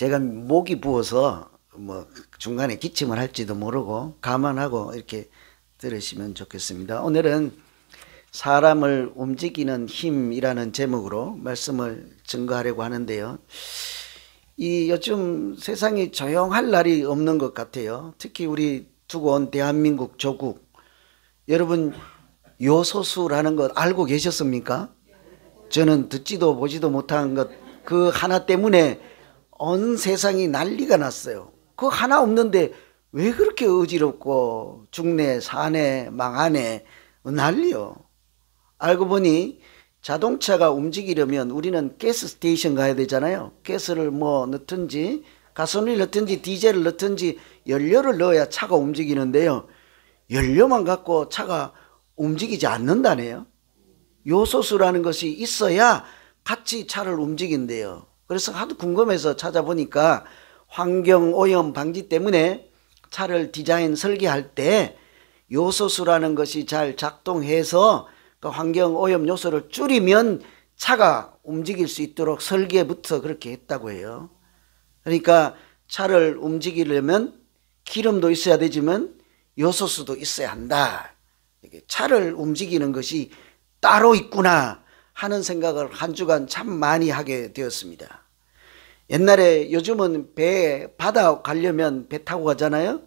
제가 목이 부어서 뭐 중간에 기침을 할지도 모르고 감안하고 이렇게 들으시면 좋겠습니다. 오늘은 사람을 움직이는 힘이라는 제목으로 말씀을 증거하려고 하는데요. 이 요즘 세상이 조용할 날이 없는 것 같아요. 특히 우리 두고 온 대한민국 조국, 여러분 요소수라는 것 알고 계셨습니까? 저는 듣지도 보지도 못한 것 그 하나 때문에 온 세상이 난리가 났어요. 그 하나 없는데 왜 그렇게 어지럽고 죽네 사네 망하네 난리요. 알고 보니 자동차가 움직이려면 우리는 가스 스테이션 가야 되잖아요. 가스를 뭐 넣든지 가솔린을 넣든지 디젤을 넣든지 연료를 넣어야 차가 움직이는데요. 연료만 갖고 차가 움직이지 않는다네요. 요소수라는 것이 있어야 같이 차를 움직인대요. 그래서 하도 궁금해서 찾아보니까 환경오염 방지 때문에 차를 디자인 설계할 때 요소수라는 것이 잘 작동해서 그 환경오염 요소를 줄이면 차가 움직일 수 있도록 설계부터 그렇게 했다고 해요. 그러니까 차를 움직이려면 기름도 있어야 되지만 요소수도 있어야 한다. 차를 움직이는 것이 따로 있구나 하는 생각을 한 주간 참 많이 하게 되었습니다. 옛날에 요즘은 배 바다 가려면 배 타고 가잖아요.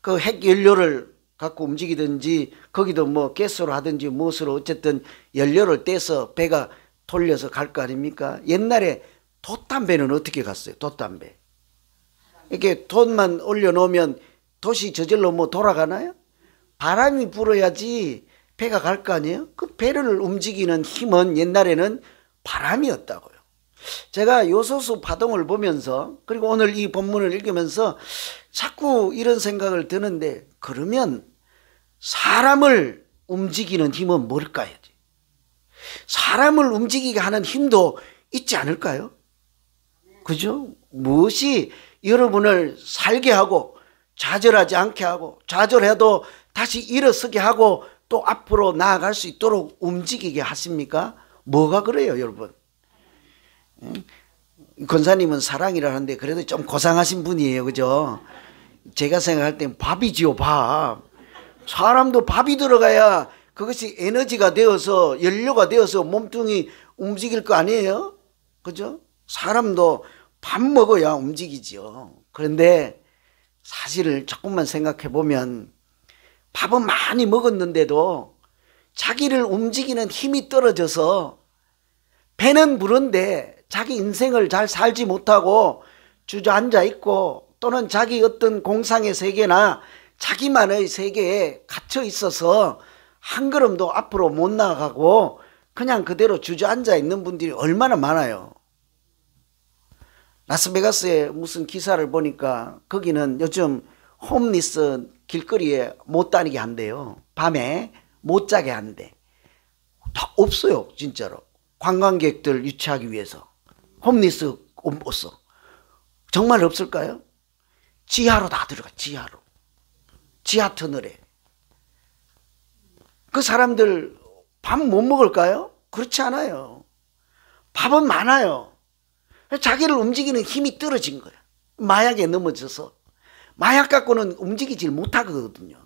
그 핵연료를 갖고 움직이든지 거기도 뭐 가스로 하든지 무엇으로 어쨌든 연료를 떼서 배가 돌려서 갈 거 아닙니까? 옛날에 돛담배는 어떻게 갔어요? 돛담배 이렇게 돛만 올려놓으면 돛이 저절로 뭐 돌아가나요? 바람이 불어야지 배가 갈 거 아니에요? 그 배를 움직이는 힘은 옛날에는 바람이었다고요. 제가 요소수 파동을 보면서 그리고 오늘 이 본문을 읽으면서 자꾸 이런 생각을 드는데, 그러면 사람을 움직이는 힘은 뭘까요? 사람을 움직이게 하는 힘도 있지 않을까요? 그죠? 무엇이 여러분을 살게 하고 좌절하지 않게 하고 좌절해도 다시 일어서게 하고 또 앞으로 나아갈 수 있도록 움직이게 하십니까? 뭐가 그래요, 여러분? 권사님은 사랑이라는데 그래도 좀 고상하신 분이에요, 그죠? 제가 생각할 땐 밥이지요, 밥. 사람도 밥이 들어가야 그것이 에너지가 되어서 연료가 되어서 몸뚱이 움직일 거 아니에요? 그죠? 사람도 밥 먹어야 움직이지요. 그런데 사실을 조금만 생각해 보면 밥은 많이 먹었는데도 자기를 움직이는 힘이 떨어져서 배는 부른데 자기 인생을 잘 살지 못하고 주저앉아 있고, 또는 자기 어떤 공상의 세계나 자기만의 세계에 갇혀 있어서 한 걸음도 앞으로 못 나가고 그냥 그대로 주저앉아 있는 분들이 얼마나 많아요. 라스베가스에 무슨 기사를 보니까 거기는 요즘 홈리스 길거리에 못 다니게 한대요. 밤에 못 자게 한대. 다 없어요, 진짜로. 관광객들 유치하기 위해서 홈리스 없어. 정말 없을까요? 지하로 다 들어가. 지하로. 지하 터널에. 그 사람들 밥 못 먹을까요? 그렇지 않아요. 밥은 많아요. 자기를 움직이는 힘이 떨어진 거야. 마약에 넘어져서. 마약 갖고는 움직이질 못하거든요.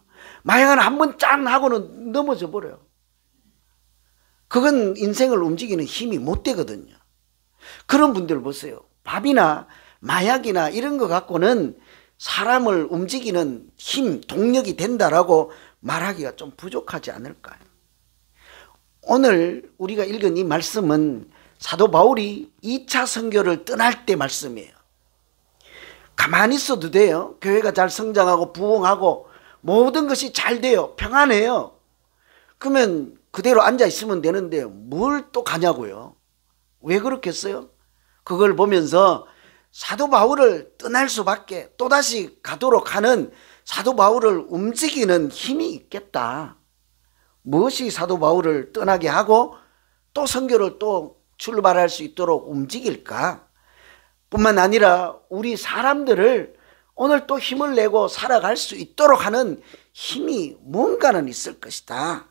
마약은 한번 짠 하고는 넘어져 버려요. 그건 인생을 움직이는 힘이 못 되거든요. 그런 분들 보세요. 밥이나 마약이나 이런 거 갖고는 사람을 움직이는 힘, 동력이 된다라고 말하기가 좀 부족하지 않을까요? 오늘 우리가 읽은 이 말씀은 사도 바울이 2차 선교를 떠날 때 말씀이에요. 가만히 있어도 돼요. 교회가 잘 성장하고 부흥하고 모든 것이 잘 돼요. 평안해요. 그러면 그대로 앉아 있으면 되는데 뭘 또 가냐고요. 왜 그렇겠어요? 그걸 보면서 사도 바울을 떠날 수밖에, 또다시 가도록 하는 사도 바울을 움직이는 힘이 있겠다. 무엇이 사도 바울을 떠나게 하고 또 선교를 또 출발할 수 있도록 움직일까? 뿐만 아니라 우리 사람들을 오늘 또 힘을 내고 살아갈 수 있도록 하는 힘이 뭔가는 있을 것이다.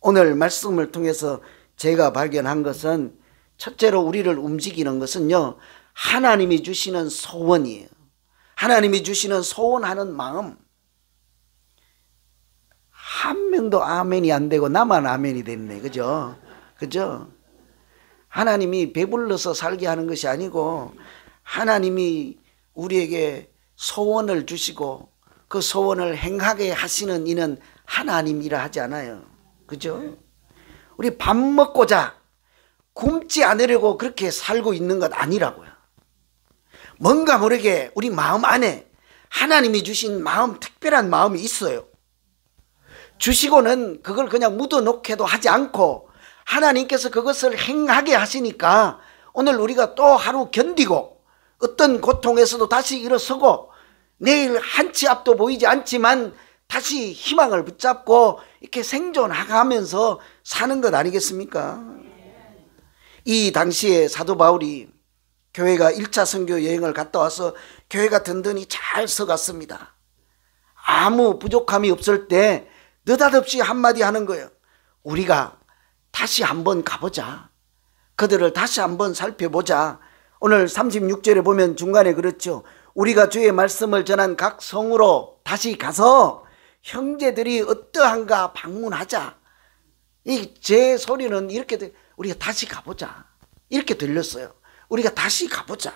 오늘 말씀을 통해서 제가 발견한 것은, 첫째로 우리를 움직이는 것은요, 하나님이 주시는 소원이에요. 하나님이 주시는 소원하는 마음. 한 명도 아멘이 안 되고 나만 아멘이 됐네. 그죠? 그죠? 하나님이 배불러서 살게 하는 것이 아니고 하나님이 우리에게 소원을 주시고 그 소원을 행하게 하시는 이는 하나님이라 하지 않아요. 그죠? 우리 밥 먹고자 굶지 않으려고 그렇게 살고 있는 것 아니라고요. 뭔가 모르게 우리 마음 안에 하나님이 주신 마음, 특별한 마음이 있어요. 주시고는 그걸 그냥 묻어놓게도 하지 않고 하나님께서 그것을 행하게 하시니까 오늘 우리가 또 하루 견디고 어떤 고통에서도 다시 일어서고 내일 한 치 앞도 보이지 않지만 다시 희망을 붙잡고 이렇게 생존하면서 사는 것 아니겠습니까? 이 당시에 사도 바울이 교회가 1차 선교 여행을 갔다 와서 교회가 든든히 잘 서갔습니다. 아무 부족함이 없을 때 느닷없이 한마디 하는 거예요. 우리가 다시 한번 가보자. 그들을 다시 한번 살펴보자. 오늘 36절에 보면 중간에 그렇죠. 우리가 주의 말씀을 전한 각 성으로 다시 가서 형제들이 어떠한가 방문하자. 제 소리는 이렇게 우리가 다시 가보자. 이렇게 들렸어요. 우리가 다시 가보자.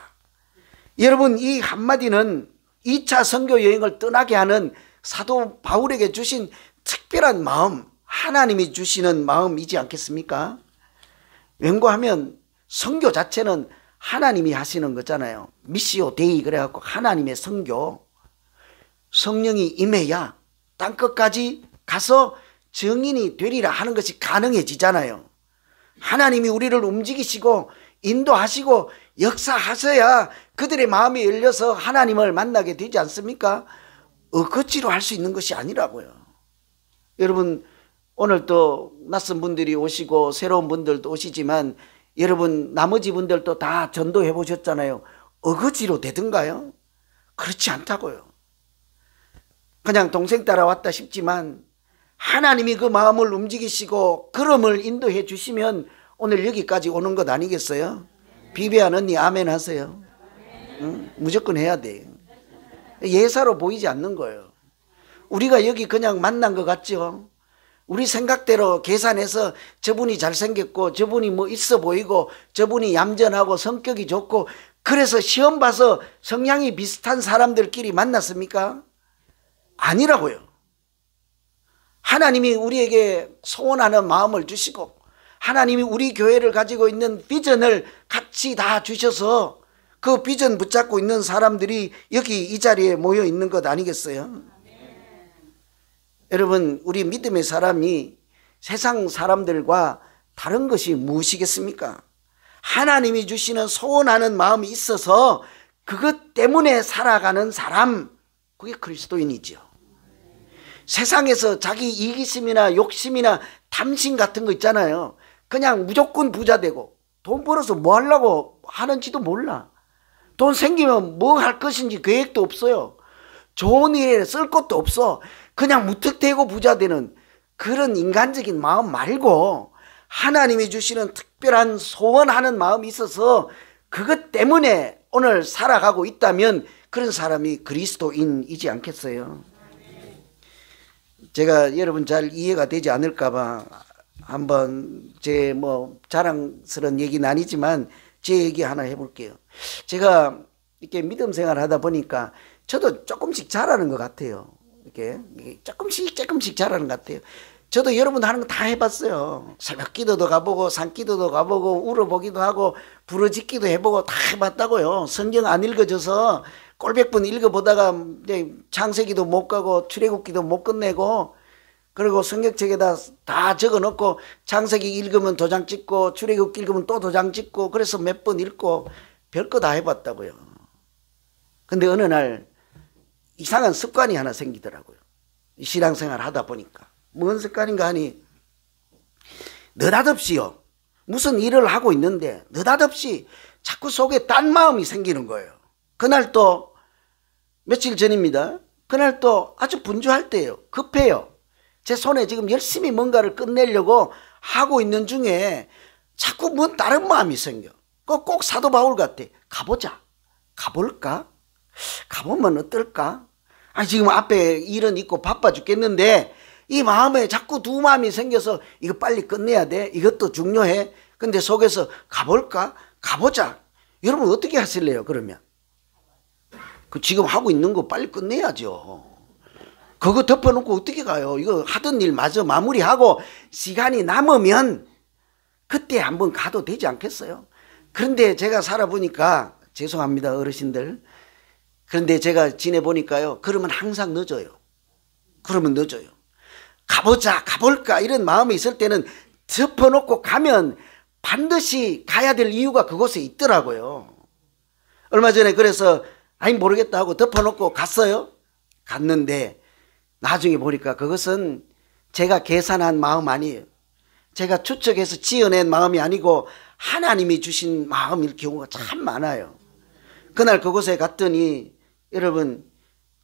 여러분, 이 한마디는 2차 선교 여행을 떠나게 하는 사도 바울에게 주신 특별한 마음, 하나님이 주시는 마음이지 않겠습니까? 왠고하면 선교 자체는 하나님이 하시는 거잖아요. 미시오 데이 그래갖고 하나님의 선교. 성령이 임해야 땅끝까지 가서 증인이 되리라 하는 것이 가능해지잖아요. 하나님이 우리를 움직이시고 인도하시고 역사하셔야 그들의 마음이 열려서 하나님을 만나게 되지 않습니까? 억지로 할 수 있는 것이 아니라고요. 여러분, 오늘 또 낯선 분들이 오시고 새로운 분들도 오시지만 여러분 나머지 분들도 다 전도해 보셨잖아요. 억지로 되든가요? 그렇지 않다고요. 그냥 동생 따라왔다 싶지만 하나님이 그 마음을 움직이시고 걸음을 인도해 주시면 오늘 여기까지 오는 것 아니겠어요? 비비안 언니 아멘 하세요. 응? 무조건 해야 돼. 예사로 보이지 않는 거예요. 우리가 여기 그냥 만난 것 같죠? 우리 생각대로 계산해서 저분이 잘생겼고 저분이 뭐 있어 보이고 저분이 얌전하고 성격이 좋고 그래서 시험 봐서 성향이 비슷한 사람들끼리 만났습니까? 아니라고요. 하나님이 우리에게 소원하는 마음을 주시고 하나님이 우리 교회를 가지고 있는 비전을 같이 다 주셔서 그 비전 붙잡고 있는 사람들이 여기 이 자리에 모여 있는 것 아니겠어요? 여러분, 우리 믿음의 사람이 세상 사람들과 다른 것이 무엇이겠습니까? 하나님이 주시는 소원하는 마음이 있어서 그것 때문에 살아가는 사람, 그게 그리스도인이죠. 세상에서 자기 이기심이나 욕심이나 탐심 같은 거 있잖아요. 그냥 무조건 부자 되고 돈 벌어서 뭐 하려고 하는지도 몰라. 돈 생기면 뭐 할 것인지 계획도 없어요. 좋은 일에 쓸 것도 없어. 그냥 무턱대고 부자 되는 그런 인간적인 마음 말고 하나님이 주시는 특별한 소원하는 마음이 있어서 그것 때문에 오늘 살아가고 있다면 그런 사람이 그리스도인이지 않겠어요? 제가 여러분 잘 이해가 되지 않을까 봐 한번 제 뭐 자랑스러운 얘기는 아니지만 제 얘기 하나 해볼게요. 제가 이렇게 믿음 생활 하다 보니까 저도 조금씩 잘하는 것 같아요. 이렇게 조금씩 잘하는 것 같아요. 저도 여러분 하는 거 다 해봤어요. 새벽 기도도 가보고 산기도도 가보고 울어보기도 하고 부르짖기도 해보고 다 해봤다고요. 성경 안 읽어줘서 꼴백번 읽어보다가 이제 창세기도 못 가고 출애굽기도 못 끝내고 그리고 성경책에다 다 적어놓고 창세기 읽으면 도장 찍고 출애굽기 읽으면 또 도장 찍고 그래서 몇 번 읽고 별거 다 해봤다고요. 근데 어느 날 이상한 습관이 하나 생기더라고요. 신앙생활 하다 보니까. 뭔 습관인가 하니 느닷없이요. 무슨 일을 하고 있는데 느닷없이 자꾸 속에 딴 마음이 생기는 거예요. 그날 또 며칠 전입니다. 그날 또 아주 분주할 때예요. 급해요. 제 손에 지금 열심히 뭔가를 끝내려고 하고 있는 중에 자꾸 뭔 다른 마음이 생겨. 꼭 사도 바울 같아. 가보자. 가볼까? 가보면 어떨까? 지금 앞에 일은 있고 바빠 죽겠는데 이 마음에 자꾸 두 마음이 생겨서 이거 빨리 끝내야 돼. 이것도 중요해. 근데 속에서 가볼까? 가보자. 여러분 어떻게 하실래요? 그러면 지금 하고 있는 거 빨리 끝내야죠. 그거 덮어놓고 어떻게 가요? 이거 하던 일 마저 마무리하고 시간이 남으면 그때 한번 가도 되지 않겠어요? 그런데 제가 살아보니까, 죄송합니다 어르신들, 그런데 제가 지내보니까요, 그러면 항상 늦어요. 그러면 늦어요. 가보자, 가볼까 이런 마음이 있을 때는 덮어놓고 가면 반드시 가야 될 이유가 그곳에 있더라고요. 얼마 전에 그래서 모르겠다 하고 덮어놓고 갔어요. 갔는데 나중에 보니까 그것은 제가 계산한 마음 아니에요. 제가 추측해서 지어낸 마음이 아니고 하나님이 주신 마음일 경우가 참 많아요. 그날 그곳에 갔더니 여러분,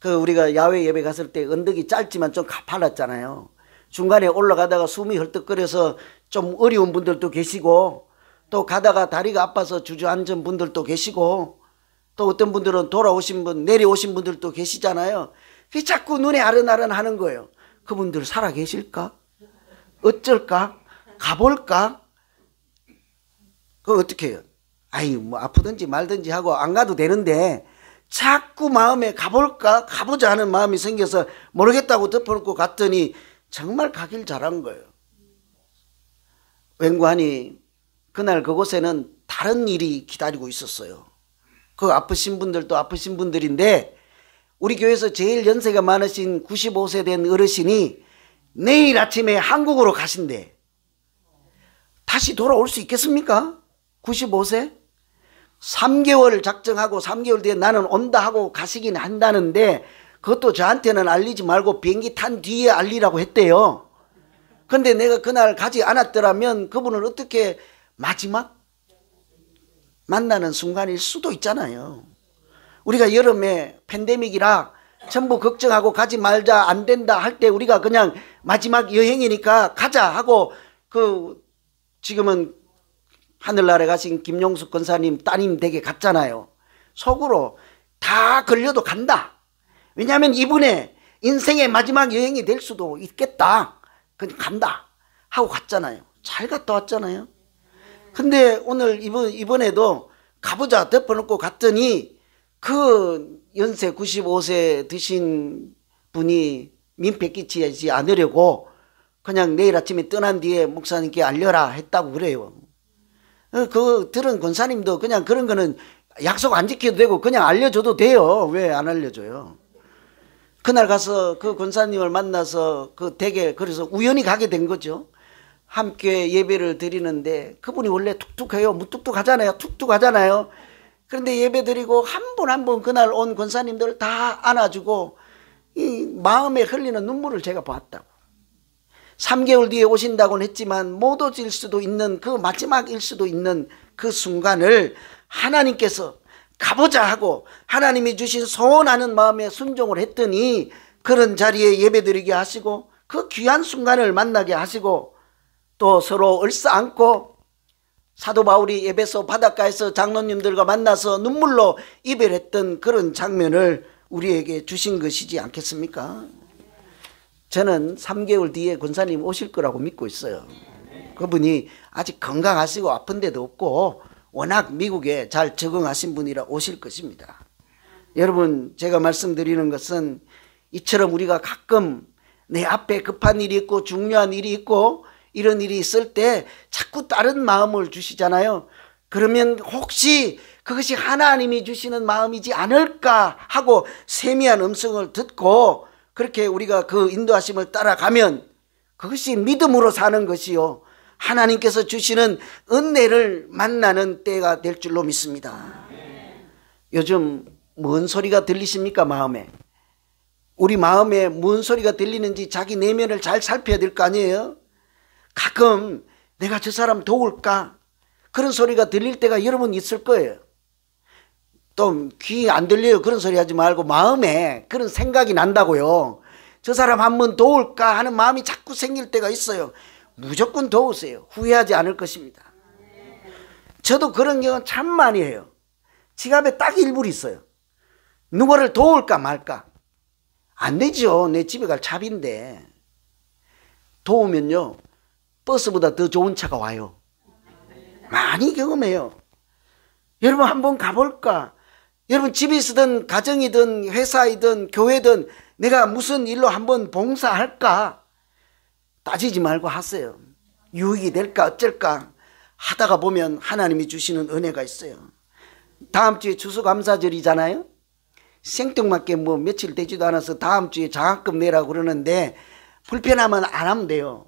우리가 야외 예배 갔을 때 언덕이 짧지만 좀 가팔랐잖아요. 중간에 올라가다가 숨이 헐떡거려서 좀 어려운 분들도 계시고, 또 가다가 다리가 아파서 주저앉은 분들도 계시고, 또 어떤 분들은 돌아오신 분, 내려오신 분들도 계시잖아요. 그게 자꾸 눈에 아른아른 하는 거예요. 그분들 살아 계실까? 어쩔까? 가볼까? 그거 어떻게 해요? 아프든지 말든지 하고 안 가도 되는데 자꾸 마음에 가볼까? 가보자 하는 마음이 생겨서 모르겠다고 덮어놓고 갔더니 정말 가길 잘한 거예요. 웬관히 그날 그곳에는 다른 일이 기다리고 있었어요. 그 아프신 분들도 아프신 분들인데 우리 교회에서 제일 연세가 많으신 95세 된 어르신이 내일 아침에 한국으로 가신대. 다시 돌아올 수 있겠습니까? 95세? 3개월 작정하고 3개월 뒤에 나는 온다 하고 가시긴 한다는데 그것도 저한테는 알리지 말고 비행기 탄 뒤에 알리라고 했대요. 근데 내가 그날 가지 않았더라면 그분을 어떻게 마지막 만나는 순간일 수도 있잖아요. 우리가 여름에 팬데믹이라 전부 걱정하고 가지 말자 안 된다 할 때 우리가 그냥 마지막 여행이니까 가자 하고 지금은 하늘나라에 가신 김용숙 권사님 따님 댁에 갔잖아요. 속으로 다 걸려도 간다. 왜냐하면 이분의 인생의 마지막 여행이 될 수도 있겠다. 그냥 간다 하고 갔잖아요. 잘 갔다 왔잖아요. 근데 오늘 이번에도 가보자 덮어놓고 갔더니 그 연세 95세 드신 분이 민폐 끼치지 않으려고 그냥 내일 아침에 떠난 뒤에 목사님께 알려라 했다고 그래요. 들은 권사님도 그냥 그런 거는 약속 안 지켜도 되고 그냥 알려줘도 돼요. 왜 안 알려줘요? 그날 가서 그 권사님을 만나서 그 댁에 그래서 우연히 가게 된 거죠. 함께 예배를 드리는데 그분이 원래 툭툭해요. 무뚝뚝하잖아요. 툭툭하잖아요. 그런데 예배 드리고 한 분 한 분 그날 온 권사님들 다 안아주고 이 마음에 흘리는 눈물을 제가 봤다고. 3개월 뒤에 오신다고는 했지만 못 오실 수도 있는 그 마지막일 수도 있는 그 순간을 하나님께서 가보자 하고 하나님이 주신 소원하는 마음에 순종을 했더니 그런 자리에 예배드리게 하시고 그 귀한 순간을 만나게 하시고 또 서로 얼싸안고 사도 바울이 에베소 바닷가에서 장로님들과 만나서 눈물로 이별했던 그런 장면을 우리에게 주신 것이지 않겠습니까? 저는 3개월 뒤에 권사님 오실 거라고 믿고 있어요. 그분이 아직 건강하시고 아픈 데도 없고 워낙 미국에 잘 적응하신 분이라 오실 것입니다. 여러분, 제가 말씀드리는 것은 이처럼 우리가 가끔 내 앞에 급한 일이 있고 중요한 일이 있고 이런 일이 있을 때 자꾸 다른 마음을 주시잖아요. 그러면 혹시 그것이 하나님이 주시는 마음이지 않을까 하고 세미한 음성을 듣고 그렇게 우리가 그 인도하심을 따라가면 그것이 믿음으로 사는 것이요 하나님께서 주시는 은혜를 만나는 때가 될 줄로 믿습니다. 요즘 뭔 소리가 들리십니까? 마음에. 우리 마음에 뭔 소리가 들리는지 자기 내면을 잘 살펴야 될 거 아니에요? 가끔 내가 저 사람 도울까? 그런 소리가 들릴 때가 여러분 있을 거예요. 또 귀 안 들려요. 그런 소리 하지 말고 마음에 그런 생각이 난다고요. 저 사람 한번 도울까 하는 마음이 자꾸 생길 때가 있어요. 무조건 도우세요. 후회하지 않을 것입니다. 저도 그런 경우 참 많이 해요. 지갑에 딱 일불이 있어요. 누구를 도울까 말까. 안 되죠. 내 집에 갈 차비인데. 도우면요, 버스보다 더 좋은 차가 와요. 많이 경험해요. 여러분 한번 가볼까? 여러분 집에 있든 가정이든 회사이든 교회든 내가 무슨 일로 한번 봉사할까? 따지지 말고 하세요. 유익이 될까 어쩔까 하다가 보면 하나님이 주시는 은혜가 있어요. 다음 주에 추수감사절이잖아요. 생뚱맞게 뭐 며칠 되지도 않아서 다음 주에 장학금 내라고 그러는데 불편하면 안 하면 돼요.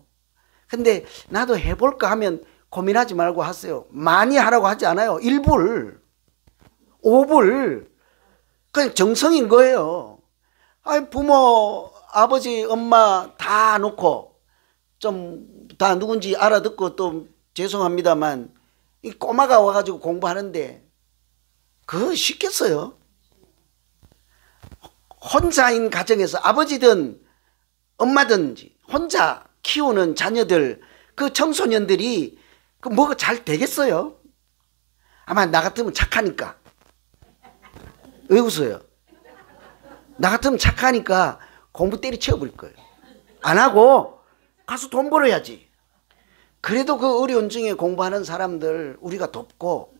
근데 나도 해볼까 하면 고민하지 말고 하세요. 많이 하라고 하지 않아요. 1불, 5불. 그냥 정성인 거예요. 아니, 부모, 아버지, 엄마 다 놓고 좀 다 누군지 알아듣고 또 죄송합니다만 이 꼬마가 와가지고 공부하는데 그거 쉽겠어요? 혼자인 가정에서 아버지든 엄마든지 혼자 키우는 자녀들, 그 청소년들이 그 뭐가 잘 되겠어요? 아마 나 같으면 착하니까. 왜 웃어요? 나 같으면 착하니까 공부 때려치워버릴 거예요. 안 하고 가서 돈 벌어야지. 그래도 그 어려운 중에 공부하는 사람들 우리가 돕고,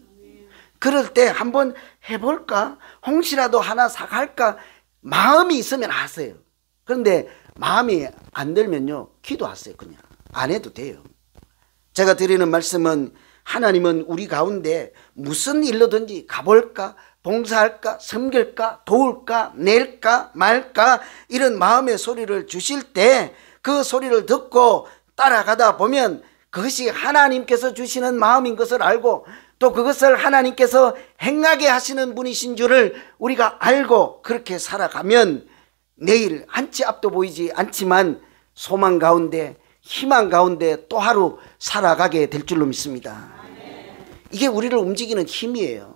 그럴 때 한번 해볼까? 홍시라도 하나 사갈까? 마음이 있으면 하세요. 그런데 마음이 안 들면요, 기도하세요. 그냥 안 해도 돼요. 제가 드리는 말씀은 하나님은 우리 가운데 무슨 일로든지 가볼까? 봉사할까? 섬길까? 도울까? 낼까? 말까? 이런 마음의 소리를 주실 때 그 소리를 듣고 따라가다 보면 그것이 하나님께서 주시는 마음인 것을 알고 또 그것을 하나님께서 행하게 하시는 분이신 줄을 우리가 알고 그렇게 살아가면 내일 한치 앞도 보이지 않지만 소망 가운데 희망 가운데 또 하루 살아가게 될 줄로 믿습니다. 이게 우리를 움직이는 힘이에요.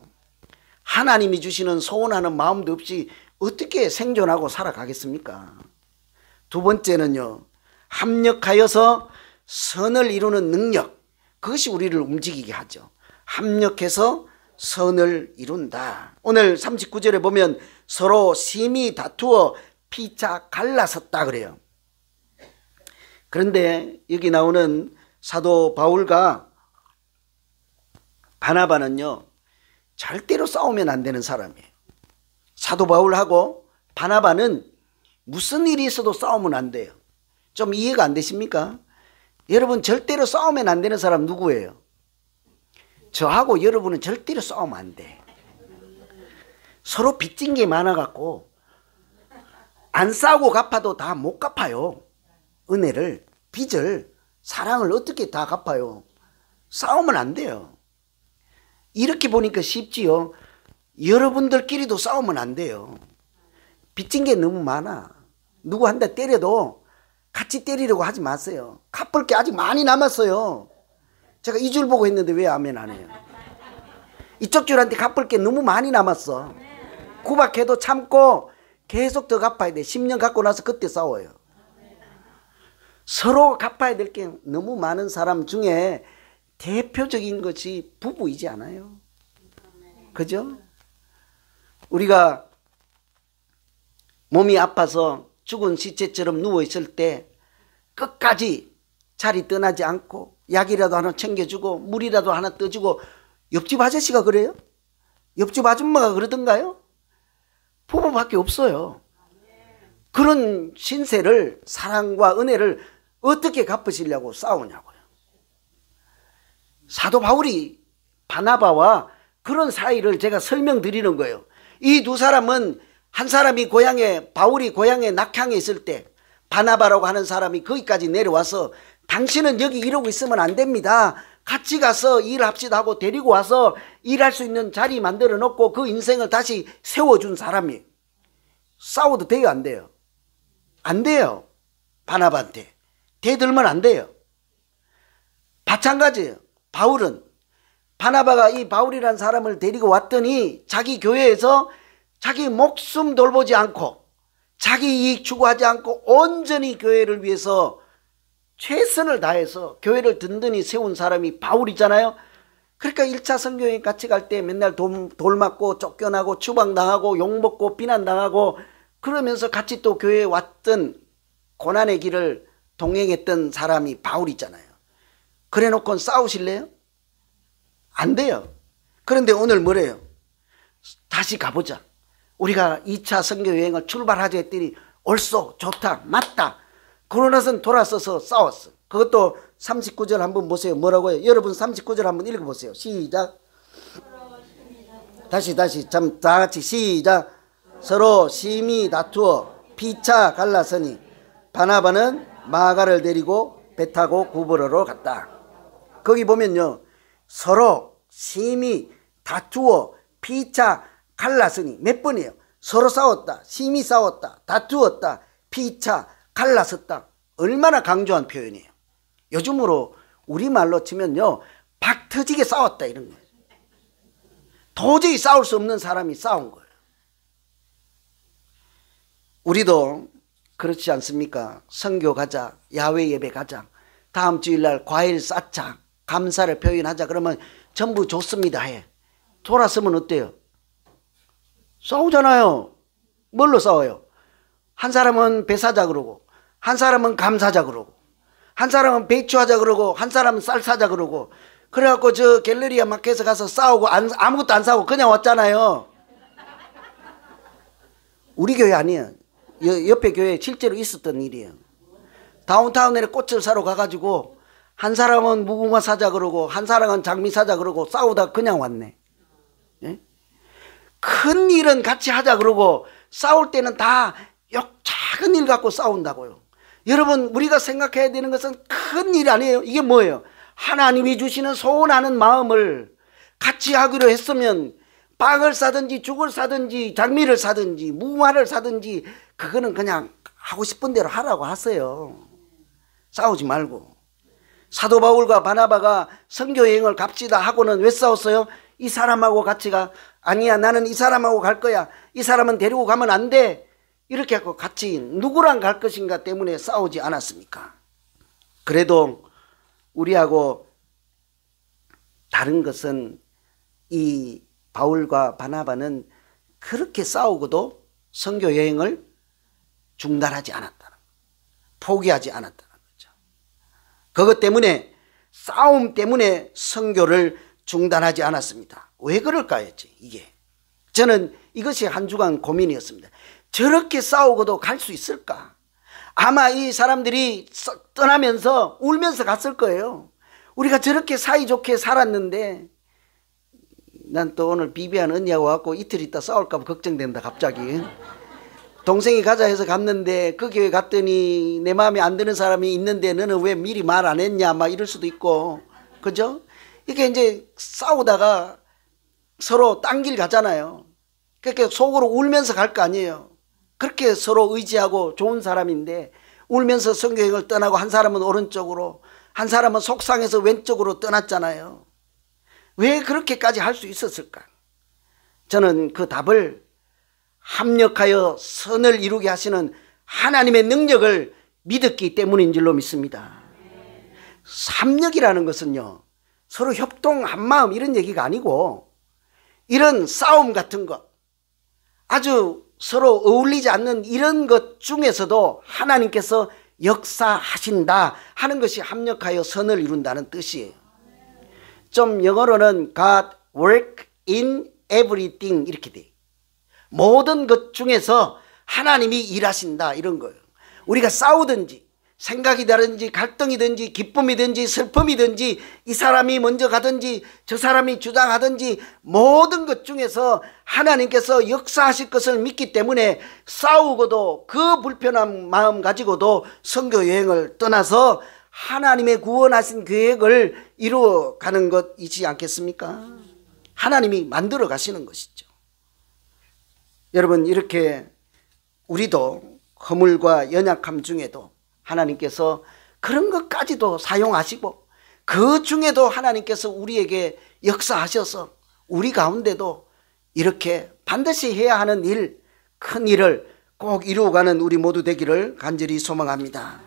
하나님이 주시는 소원하는 마음도 없이 어떻게 생존하고 살아가겠습니까? 두 번째는요, 합력하여서 선을 이루는 능력, 그것이 우리를 움직이게 하죠. 합력해서 선을 이룬다. 오늘 39절에 보면 서로 심히 다투어 피차 갈라섰다 그래요. 그런데 여기 나오는 사도 바울과 바나바는요, 절대로 싸우면 안 되는 사람이에요. 사도 바울하고 바나바는 무슨 일이 있어도 싸우면 안 돼요. 좀 이해가 안 되십니까? 여러분 절대로 싸우면 안 되는 사람 누구예요? 저하고 여러분은 절대로 싸우면 안 돼. 서로 빚진 게 많아갖고 안 싸우고 갚아도 다 못 갚아요. 은혜를, 빚을, 사랑을 어떻게 다 갚아요? 싸우면 안 돼요. 이렇게 보니까 쉽지요. 여러분들끼리도 싸우면 안 돼요. 빚진 게 너무 많아. 누구 한 대 때려도 같이 때리려고 하지 마세요. 갚을 게 아직 많이 남았어요. 제가 이 줄 보고 했는데 왜 아멘 안 해요? 이쪽 줄한테 갚을 게 너무 많이 남았어. 구박해도 참고 계속 더 갚아야 돼. 10년 갚고 나서 그때 싸워요. 서로 갚아야 될 게 너무 많은 사람 중에 대표적인 것이 부부이지 않아요? 그죠? 우리가 몸이 아파서 죽은 시체처럼 누워있을 때 끝까지 자리 떠나지 않고 약이라도 하나 챙겨주고 물이라도 하나 떠주고, 옆집 아저씨가 그래요? 옆집 아줌마가 그러던가요? 부부밖에 없어요. 그런 신세를, 사랑과 은혜를 어떻게 갚으시려고 싸우냐고요. 사도 바울이 바나바와 그런 사이를 제가 설명드리는 거예요. 이 두 사람은, 한 사람이 고향에, 바울이 고향에 낙향에 있을 때 바나바라고 하는 사람이 거기까지 내려와서 당신은 여기 이러고 있으면 안 됩니다. 같이 가서 일합시다 하고 데리고 와서 일할 수 있는 자리 만들어 놓고 그 인생을 다시 세워준 사람이에요. 싸워도 돼요, 안 돼요? 안 돼요. 바나바한테 대들면 안 돼요. 마찬가지예요. 바울은, 바나바가 이 바울이라는 사람을 데리고 왔더니 자기 교회에서 자기 목숨 돌보지 않고 자기 이익 추구하지 않고 온전히 교회를 위해서 최선을 다해서 교회를 든든히 세운 사람이 바울이잖아요. 그러니까 1차 선교여행 같이 갈 때 맨날 돌 맞고 쫓겨나고 추방당하고 욕먹고 비난당하고 그러면서 같이 또 교회에 왔던 고난의 길을 동행했던 사람이 바울이잖아요. 그래 놓고 싸우실래요? 안 돼요. 그런데 오늘 뭐래요? 다시 가보자. 우리가 2차 선교여행을 출발하자 했더니 옳소, 좋다, 맞다. 그러나선 돌아서서 싸웠어. 그것도 39절 한번 보세요. 뭐라고요? 여러분 39절 한번 읽어보세요. 시작. 다시 다 같이 시작. 서로 심히 다투어 피차 갈라서니 바나바는 마가를 데리고 배 타고 구브로로 갔다. 거기 보면요, 서로 심히 다투어 피차 갈라서니 몇 번이에요? 서로 싸웠다, 심히 싸웠다, 다투었다, 피차 갈라섰다. 얼마나 강조한 표현이에요. 요즘으로 우리말로 치면요, 박 터지게 싸웠다 이런 거예요. 도저히 싸울 수 없는 사람이 싸운 거예요. 우리도 그렇지 않습니까? 선교 가자, 야외 예배 가자, 다음 주일날 과일 쌓자, 감사를 표현하자 그러면 전부 좋습니다 해. 돌아서면 어때요? 싸우잖아요. 뭘로 싸워요? 한 사람은 배 사자 그러고, 한 사람은 감 사자 그러고, 한 사람은 배추하자 그러고, 한 사람은 쌀 사자 그러고, 그래갖고 저 갤러리아 마켓에 가서 싸우고 아무것도 안 사고 그냥 왔잖아요. 우리 교회 아니에요. 옆에 교회에 실제로 있었던 일이에요. 다운타운에 꽃을 사러 가가지고 한 사람은 무궁화 사자 그러고 한 사람은 장미 사자 그러고 싸우다 그냥 왔네. 예? 큰 일은 같이 하자 그러고 싸울 때는 다 작은 일 갖고 싸운다고요. 여러분, 우리가 생각해야 되는 것은 큰 일 아니에요. 이게 뭐예요? 하나님이 주시는 소원하는 마음을 같이 하기로 했으면 빵을 사든지 죽을 사든지 장미를 사든지 무화를 사든지 그거는 그냥 하고 싶은 대로 하라고 하세요. 싸우지 말고. 사도 바울과 바나바가 선교여행을 갑시다 하고는 왜 싸웠어요? 이 사람하고 같이 가. 아니야, 나는 이 사람하고 갈 거야. 이 사람은 데리고 가면 안 돼. 이렇게 하고 같이 누구랑 갈 것인가 때문에 싸우지 않았습니까? 그래도 우리하고 다른 것은 이 바울과 바나바는 그렇게 싸우고도 선교 여행을 중단하지 않았다는, 포기하지 않았다는 거죠. 그것 때문에, 싸움 때문에 선교를 중단하지 않았습니다. 왜 그럴까요? 이게 저는 이것이 한 주간 고민이었습니다. 저렇게 싸우고도 갈 수 있을까? 아마 이 사람들이 떠나면서 울면서 갔을 거예요. 우리가 저렇게 사이좋게 살았는데. 난 또 오늘 비비안 언니하고 와갖고 이틀 있다 싸울까 봐 걱정된다 갑자기. 동생이 가자 해서 갔는데 그 교회 갔더니 내 마음에 안 드는 사람이 있는데 너는 왜 미리 말 안 했냐 막 이럴 수도 있고, 그죠? 이게 이제 싸우다가 서로 딴 길 가잖아요. 그렇게 속으로 울면서 갈 거 아니에요. 그렇게 서로 의지하고 좋은 사람인데 울면서 선교여행을 떠나고 한 사람은 오른쪽으로 한 사람은 속상해서 왼쪽으로 떠났잖아요. 왜 그렇게까지 할 수 있었을까? 저는 그 답을 합력하여 선을 이루게 하시는 하나님의 능력을 믿었기 때문인 줄로 믿습니다. 합력이라는 것은요, 서로 협동 한마음 이런 얘기가 아니고 이런 싸움 같은 것, 아주 서로 어울리지 않는 이런 것 중에서도 하나님께서 역사하신다 하는 것이 합력하여 선을 이룬다는 뜻이에요. 좀 영어로는 God work in everything 이렇게 돼. 모든 것 중에서 하나님이 일하신다 이런 거예요. 우리가 싸우든지 생각이 다른지 갈등이든지 기쁨이든지 슬픔이든지 이 사람이 먼저 가든지 저 사람이 주장하든지 모든 것 중에서 하나님께서 역사하실 것을 믿기 때문에 싸우고도 그 불편한 마음 가지고도 선교 여행을 떠나서 하나님의 구원하신 계획을 이루어가는 것이지 않겠습니까? 하나님이 만들어 가시는 것이죠. 여러분, 이렇게 우리도 허물과 연약함 중에도 하나님께서 그런 것까지도 사용하시고 그 중에도 하나님께서 우리에게 역사하셔서 우리 가운데도 이렇게 반드시 해야 하는 일, 큰 일을 꼭 이루어가는 우리 모두 되기를 간절히 소망합니다.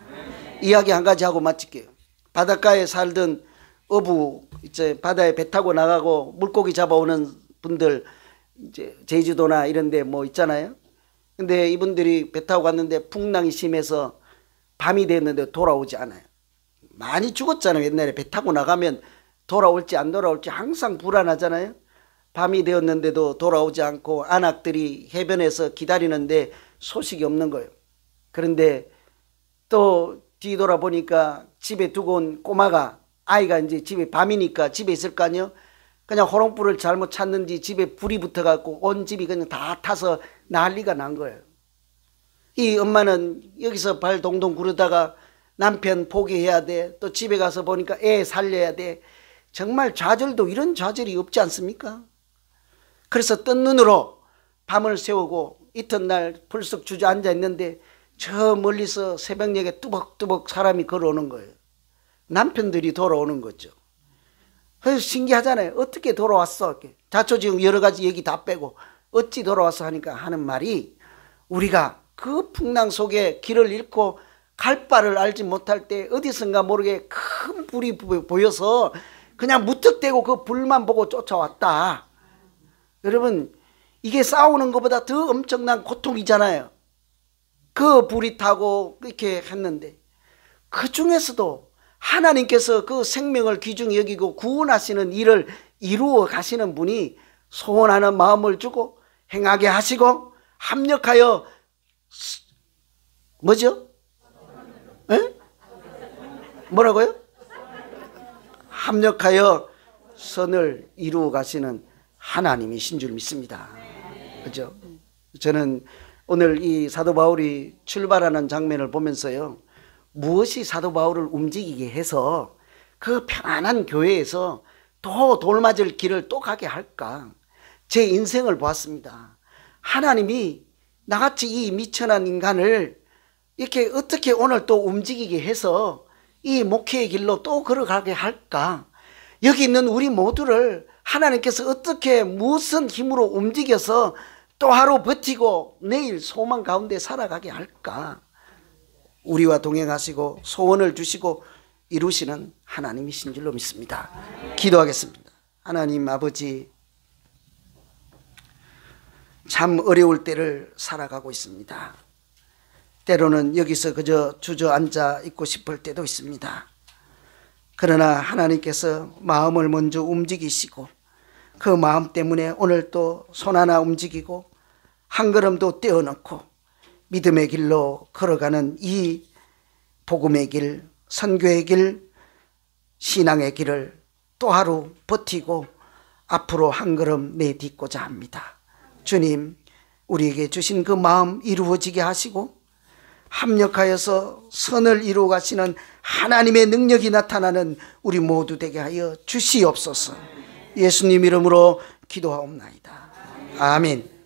이야기 한 가지 하고 마칠게요. 바닷가에 살던 어부 이제 바다에 배 타고 나가고 물고기 잡아오는 분들 이제 제주도나 이런 데 뭐 있잖아요. 근데 이분들이 배 타고 갔는데 풍랑이 심해서 밤이 됐는데 돌아오지 않아요. 많이 죽었잖아요. 옛날에 배 타고 나가면 돌아올지 안 돌아올지 항상 불안하잖아요. 밤이 되었는데도 돌아오지 않고 안악들이 해변에서 기다리는데 소식이 없는 거예요. 그런데 또 뒤돌아보니까 집에 두고 온 꼬마가, 아이가 이제 집에 밤이니까 집에 있을 거 아니에요. 그냥 호롱불을 잘못 찾는지 집에 불이 붙어갖고 온 집이 그냥 다 타서 난리가 난 거예요. 이 엄마는 여기서 발 동동 구르다가 남편 포기해야 돼. 또 집에 가서 보니까 애 살려야 돼. 정말 좌절도 이런 좌절이 없지 않습니까? 그래서 뜬 눈으로 밤을 새우고 이튿날 불쑥 주저앉아 있는데 저 멀리서 새벽녘에 뚜벅뚜벅 사람이 걸어오는 거예요. 남편들이 돌아오는 거죠. 그래서 신기하잖아요. 어떻게 돌아왔어? 자초지종 여러 가지 얘기 다 빼고 어찌 돌아왔어 하니까 하는 말이, 우리가 그 풍랑 속에 길을 잃고 갈 바를 알지 못할 때 어디선가 모르게 큰 불이 보여서 그냥 무턱대고 그 불만 보고 쫓아왔다. 여러분, 이게 싸우는 것보다 더 엄청난 고통이잖아요. 그 불이 타고 이렇게 했는데 그 중에서도 하나님께서 그 생명을 귀중히 여기고 구원하시는 일을 이루어 가시는 분이 소원하는 마음을 주고 행하게 하시고 합력하여 뭐죠? 에? 뭐라고요? 합력하여 선을 이루어 가시는 하나님이신 줄 믿습니다. 그죠? 저는 오늘 이 사도 바울이 출발하는 장면을 보면서요, 무엇이 사도 바울을 움직이게 해서 그 평안한 교회에서 또 돌맞을 길을 또 가게 할까? 제 인생을 보았습니다. 하나님이 나같이 이 미천한 인간을 이렇게 어떻게 오늘 또 움직이게 해서 이 목회의 길로 또 걸어가게 할까? 여기 있는 우리 모두를 하나님께서 어떻게 무슨 힘으로 움직여서 또 하루 버티고 내일 소망 가운데 살아가게 할까? 우리와 동행하시고 소원을 주시고 이루시는 하나님이신 줄로 믿습니다. 기도하겠습니다. 하나님 아버지, 참 어려울 때를 살아가고 있습니다. 때로는 여기서 그저 주저앉아 있고 싶을 때도 있습니다. 그러나 하나님께서 마음을 먼저 움직이시고 그 마음 때문에 오늘 또 손 하나 움직이고 한 걸음도 떼어놓고 믿음의 길로 걸어가는 이 복음의 길, 선교의 길, 신앙의 길을 또 하루 버티고 앞으로 한 걸음 내딛고자 합니다. 주님, 우리에게 주신 그 마음 이루어지게 하시고 합력하여서 선을 이루어 가시는 하나님의 능력이 나타나는 우리 모두 되게 하여 주시옵소서. 예수님 이름으로 기도하옵나이다. 아멘.